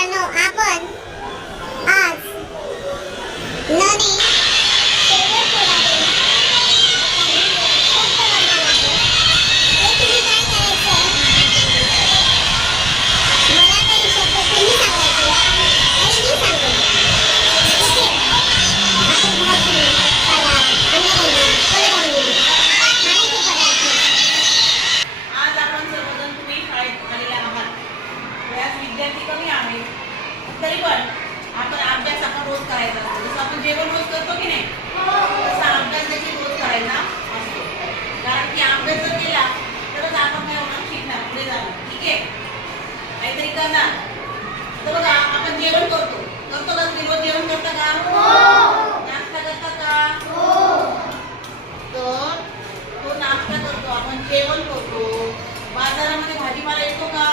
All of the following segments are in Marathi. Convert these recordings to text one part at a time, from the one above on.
मित्रांनो, आपण आज नदी विद्यार्थी कमी आहेत तरी पण आपण अभ्यास रोज करायचा असतो. जसं आपण जेवण रोज करतो की नाही, तसा अभ्यास देखील रोज करायचा असतो. कारण की अभ्यास जर केला तरच आपण काय होणार, शिकणार, पुढे जाणार. ठीक आहे, काहीतरी करणार. तर बघा, आपण जेवण करतो का? तुम्ही रोज जेवण करता का? नाश्ता करता का? तर तो नाश्ता करतो, आपण जेवण करतो. बाजारामध्ये भाजीपाला येतो का?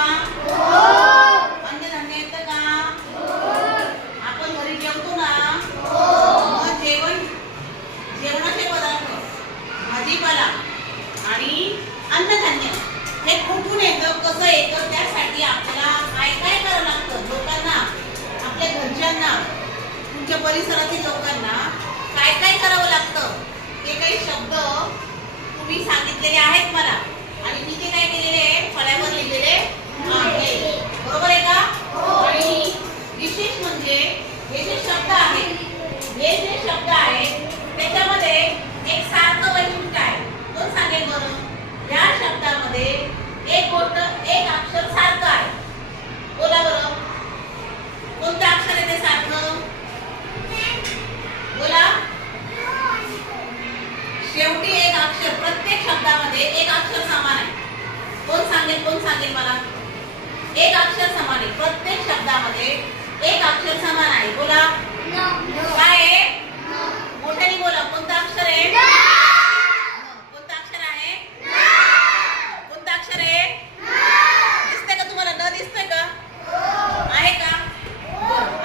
अन्नधान्य येतं का? आपण घरी जेवतो ना? मग जेवणाचे पदार्थ, भाजीपाला आणि अन्नधान्य हे कुठून येतं, कसं येतं, त्यासाठी आपल्याला काय काय करावं लागतं? लोकांना, आपल्या घरच्यांना, तुमच्या परिसरातील लोकांना काय काय करावं लागतं हे काही शब्द तुम्ही सांगितलेले आहेत मला, आणि मी ते काय केलेले आहे, फळ्यावर लिहिलेले आहे. बरोबर आहे का? आणि विशेष म्हणजे हे जे शब्द आहेत, त्याच्यामध्ये एक सारखं वैशिष्ट्य आहे. कोण सांगेल बरं? या शब्दामध्ये एक गोष्ट, एक अक्षर सारखं आहे. बोला बरं, कोणतं अक्षर आहे ते सारखं? बोला. शेवटी एक अक्षर, प्रत्येक शब्दामध्ये एक अक्षर समान आहे. कोण सांगेल मला? एक अक्षर समान आहे. प्रत्येक शब्दामध्ये एक अक्षर समान आहे. बोला. काय आहे? मोठ्याने बोला. कोणतं अक्षर आहे? कोणतं अक्षर आहे? कोणतं अक्षर आहे? दिसतंय का तुम्हाला? न दिसतंय का? आहे का?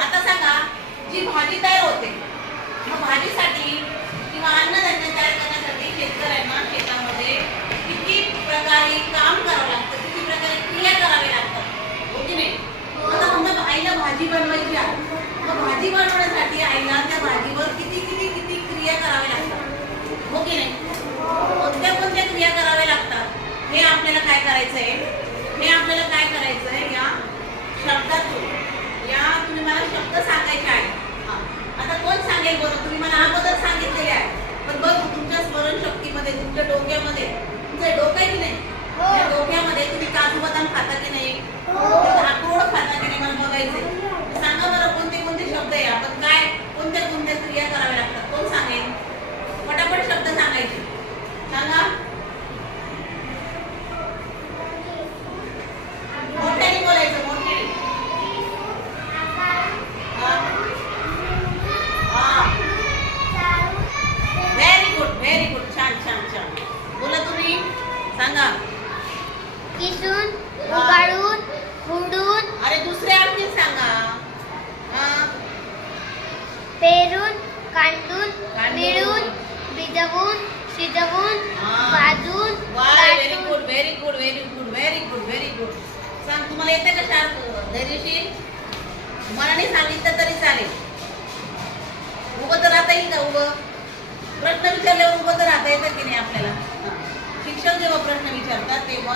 आता सांगा, जी भाजी तयार होते, मग भाजीसाठी किंवा अन्नधान्य तयार करण्यासाठी शेतकऱ्यांना शेतामध्ये किती प्रकारे काम करावं लागतं, किती प्रकारे क्रिया करावी लागतात, हो की नाही? आता समजा आईला भाजी बनवायची आहे, मग भाजी बनवण्यासाठी आईला त्या भाजीवर किती किती किती क्रिया कराव्या लागतात, हो की नाही? कोणत्या कोणत्या क्रिया कराव्या लागतात हे आपल्याला काय करायचंय? या शब्दातून, या तुम्ही मला शब्द सांगायचे आहेत. आता कोण सांगेल बरं? तुम्ही मला अगोदर सांगितलेले आहे, पण बघ तुमच्या स्मरणशक्तीमध्ये, तुमच्या डोक्यामध्ये, तुमचं डोकं आहे की नाही, त्या डोक्यामध्ये तुम्ही काजू बदाम खाता की नाही, अक्रोड खाता की नाही, मला बघायचंय. सांगा बरं, कोणते कोणते शब्द आहे, आपण काय कोणत्या कोणत्या क्रिया कराव्या लागतात? कोण सांगेल? पटापट शब्द सांगायचे. सांगा. मोठ्याने बोलायचं, मोठ्याने. Very good. छान. बोला तुम्ही. सांगा. किसून, उगाळून, खुडून. अरे दुसरे आणखी सांगा. पेरून, कांडून, मिळून, भिजवून, शिजवून, भाजून. Very good. सांग, तुम्हाला येते का शार्प? धैर्यशील. मनाने सांगितलं तरी चालेल. उभं तर राहता येईल का? उभं प्रश्न विचारल्यावर उभं तर राहता येतं की नाही आपल्याला? शिक्षक जेव्हा प्रश्न विचारतात तेव्हा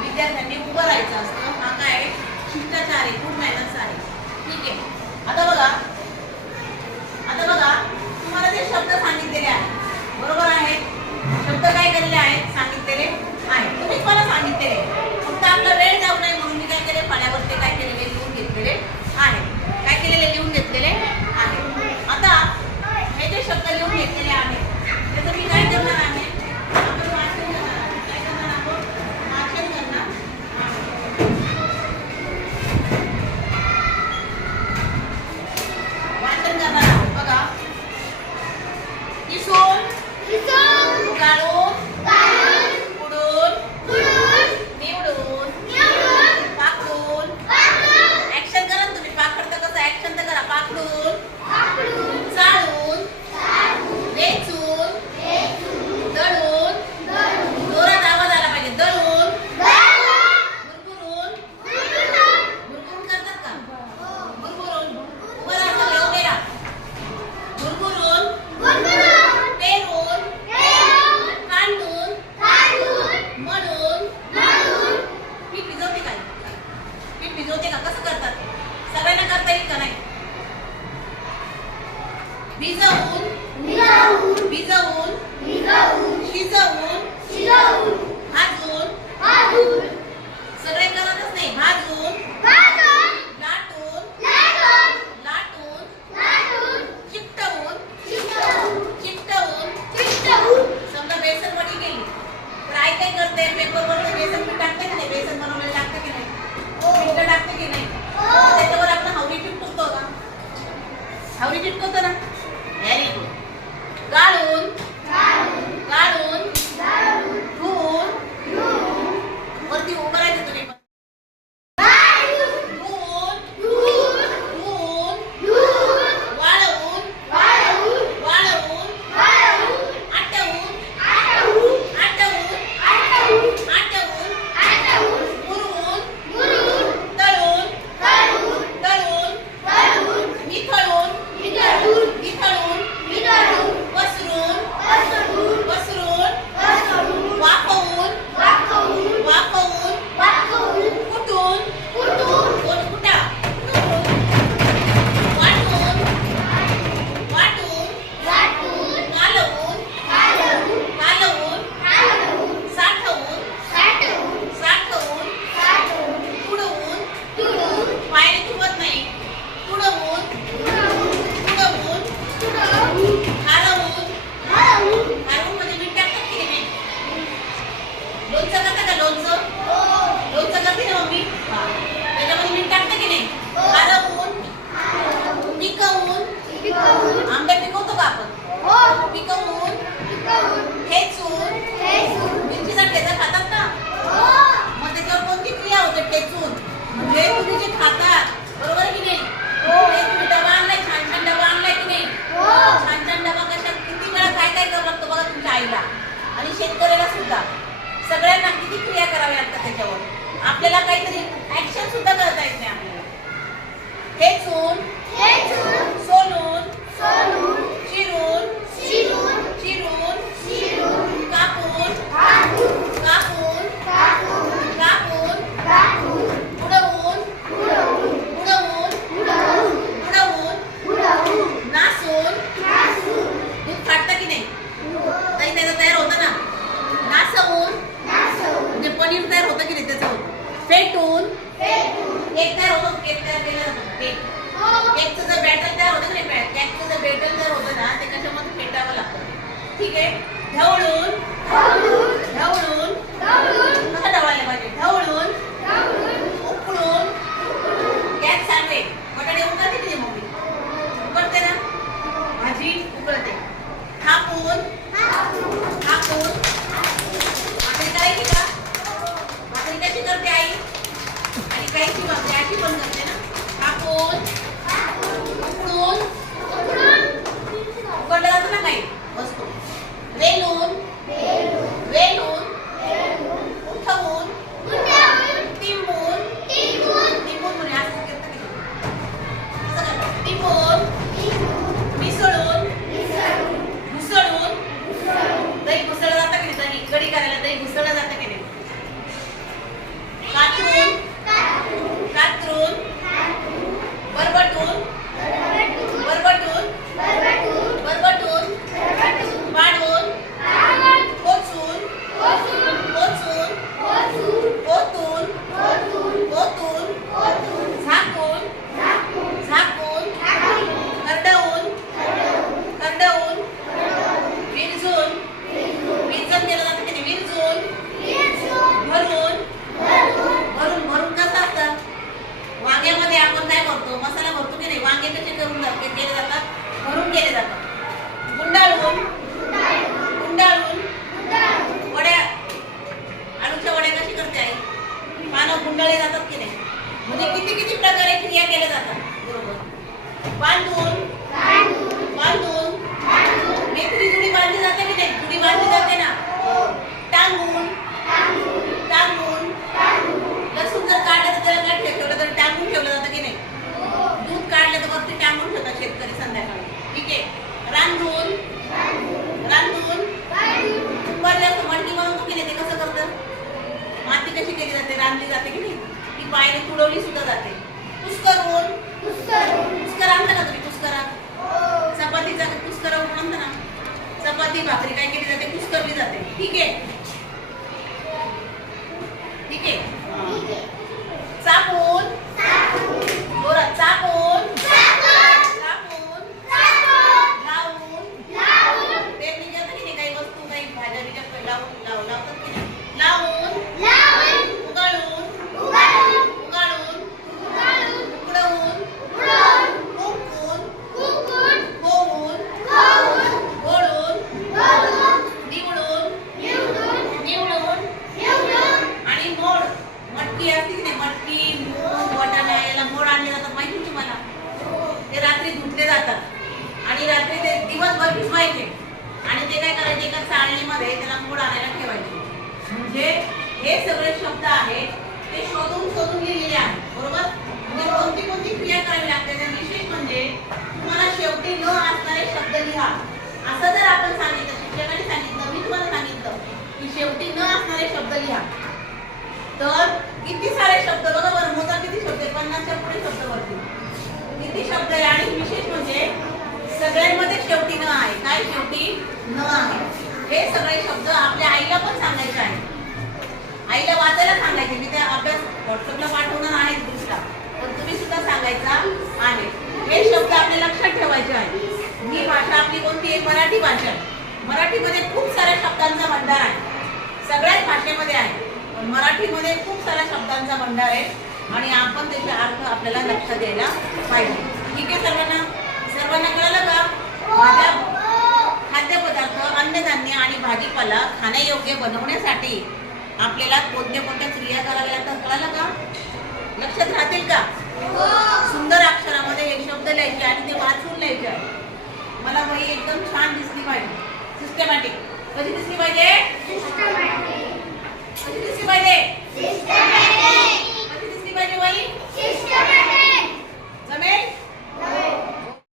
विद्यार्थ्यांनी उभं राहायचं असतं. हा काय शिष्टाचार आहे, गुड मॅनर्स आहे. ठीक आहे. आता बघा, तुम्हाला ते शब्द सांगितलेले आहेत, बरोबर आहे? शब्द काय केलेले आहेत? सांगितलेले आहेत. तुम्हीच मला सांगितलेले. फक्त आपला वेळ जाऊ नये म्हणून मी काय केले, पाण्यावर ते काय केलेले, लिहून घेतलेले आहे. लिहून घेतलेले आहे. आता हे जे शब्द लिहून घेतलेले आहेत, त्याचं मी काय करणार आहे? आपण वाचन करणार आहे. काय करणार आहोत? वाचन करणार. वाचन करणार आहोत. बघा. किसून, उगाळून, भिजवते का? कसं करतात? सगळ्यांना करता येईल का नाही? भिजवून भिजवून शिजवून भाजून सगळे करतच नाही. भाजून लाटून चिकटवून समजा बेसन वडी केली तर आई काय करते? पेपरवर ते बेसन पीठ टाकते की नाही? बेसन बनवलेलं टाकते की नाही? पीठ टाकते की नाही? त्याच्यावर आपण हावरी चिटकवतो का? हावरी चिटकवतो ना. Very good. गाळून धुवून वरती उभं राहायचं तुम्ही पण. धुवून वाळवून आटवून मुरवून तळून निथळून वसरून वाफवून कुटून कुटा वाटून कालवून साठवून तुडवून पायरी तुटवत नाही. तुडवून हरवून मध्ये मीठ टाकतात की नाही? लोणचं करता का? लोणचं करते ना मम्मी. त्याच्यामध्ये मीठ टाकतं की नाही? हरवून पिकवून आंबे पिकवतो का आपण? पिकवून ठेचून मिरचीचा ठेचा खातात ना? मग त्याच्यावर कोणती क्रिया होते? ठेचून म्हणजे तुम्ही जे खातात, बरोबर की नाही? ते तुम्ही डबा आणलाय, छान डबा आणलाय की नाही? छान डबा कशा किती वेळा काय करावं लागतं बघा तुमच्या आईला आणि शेतकऱ्याला सुद्धा. सगळ्यांना किती क्रिया कराव्या लागतात त्याच्यावर. आपल्याला काहीतरी ऍक्शन सुद्धा करता येत नाही आपल्याला. ठेचून सोलून चिरून कापून उडवून नासून दूध फाटतं की नाही? ताई त्याचं तयार होतं ना. नासवून म्हणजे पनीर तयार होतं की नाही? त्याचं फेटून केक तयार होतो. केक तयार केला जातो. केकचं जर बॅटर तयार होतं की नाही? केकचं जर बॅटर तयार होतं ना, ते कशामध्ये फेटावं लागतं. ठीक आहे. ढवळून कसं ढवळायला पाहिजे? ढवळून उकळून गॅस चालू आहे. बटाटे उकळते की नाही मम्मी? उकळते ना. भाजी उकळते. थापून भाकरी करायची का? भाकरी कशी करते आई? आणि काहीची भाकरी अशी पण करते ना. थापून उकळून उकडलं जातं ना काही वस्तू. वेलून उठवून टिंबून म्हणजे असं करतं की टिंबून मिसळून दही घुसळलं जातं की नाही? दही कढी करायला दही घुसळलं जातं की नाही? कातरून बरबटून वाढवून पोचून झाकून करडवून विरजून केलं जातं की नाही? विरजून भरून कसं असतं? वांग्यामध्ये आपण काय करतो? मसाला भरतो की नाही? वांगे कसे केले जातात? भरून केले जातात. गुंडाळून वड्या, आलूच्या वड्या कशी करते आई? पानं गुंडाळले जातात की नाही? म्हणजे किती प्रकारे क्रिया केल्या जातात. बरोबर. बांधून मेथी जुडी बांधली जाते की नाही? जुडी बांधली जाते ना. टांगून लसूण जर काढलं तर त्याला काय ठेवलं तर टांगून ठेवलं जातं की नाही? दूध काढलं तर वरती टांगून ठेवतात शेतकरी संध्याकाळी. ठीक आहे. रांधून तुपारल्या मडकी बनवतो की नाही? ते कसं करतं? माती कशी केली जाते? रांधली जाते की नाही? ती पायरी तुडवली ठेवली सुद्धा जाते. कुस्करून कुस्कर आणता का तुम्ही? कुस्करा चपातीचा कुस्करा म्हणता ना. चपाती भाकरी काय केली जाते? कुस्करली जाते. ठीक आहे. ठीक आहे. चापून जोरात चापून लावून पेरणी करतात की नाही काही वस्तू काही भाज्या बिज्या लावतात की नाही? लावून उगाळून उकडवून फुंकून होऊन घोळून निवडून आणि मोड. मटकी असते की नाही? मटकी मूग वाटाणा याला मोड आणले जातात माहिती तुम्हाला? ते रात्री धुतले जातात आणि रात्री ते दिवसभर भिजवायचे आणि ते काय करायचे एका चाळणीमध्ये त्याला मोड आणायला ठेवायचे. म्हणजे हे सगळे शब्द आहेत ते शोधून लिहिलेले आहेत. बरोबर? म्हणजे कोणती क्रिया करावी लागते त्या विशेष म्हणजे तुम्हाला शेवटी न असणारे शब्द लिहा. असं जर आपण सांगितलं, शिक्षकांनी सांगितलं, मी तुम्हाला सांगितलं की शेवटी न असणारे शब्द लिहा, तर किती सारे शब्द बघा बरं, मोजा किती शब्द आहे? 50च्या पुढे शब्द वरती किती शब्द आहे. आणि विशेष म्हणजे सगळ्यांमध्ये शेवटी न आहे. काय शेवटी न आहे? हे सगळे शब्द आपल्या आईला पण सांगायचे आहे. आईला वाचायला सांगायचे. मी त्या अभ्यास व्हॉट्सअपला पाठवणार आहे ग्रुपला, पण तुम्ही सुद्धा सांगायचा आहे. हे शब्द आपल्या लक्षात ठेवायचे आहे. ही भाषा आपली कोणती आहे? मराठी भाषा. मराठीमध्ये खूप साऱ्या शब्दांचा भंडार आहे. सगळ्याच भाषेमध्ये आहे, पण मराठीमध्ये खूप साऱ्या शब्दांचा भंडार आहे आणि आपण त्याचे अर्थ आपल्याला लक्षात द्यायला पाहिजे. ठीक आहे सर्वांना कळलं का? माझ्या खाद्यपदार्थ, अन्नधान्य आणि भाजीपाला खाण्यायोग्य बनवण्यासाठी आपल्याला कोणत्या क्रिया कराव्या लागतात कळलं का? लक्षात राहतील का? सुंदर अक्षरामध्ये हे शब्द लिहायचे आणि ते वाचून लिहायचे आहे. मला वही एकदम छान दिसली पाहिजे. सिस्टमॅटिक. कशी दिसली पाहिजे? कशी दिसली पाहिजे?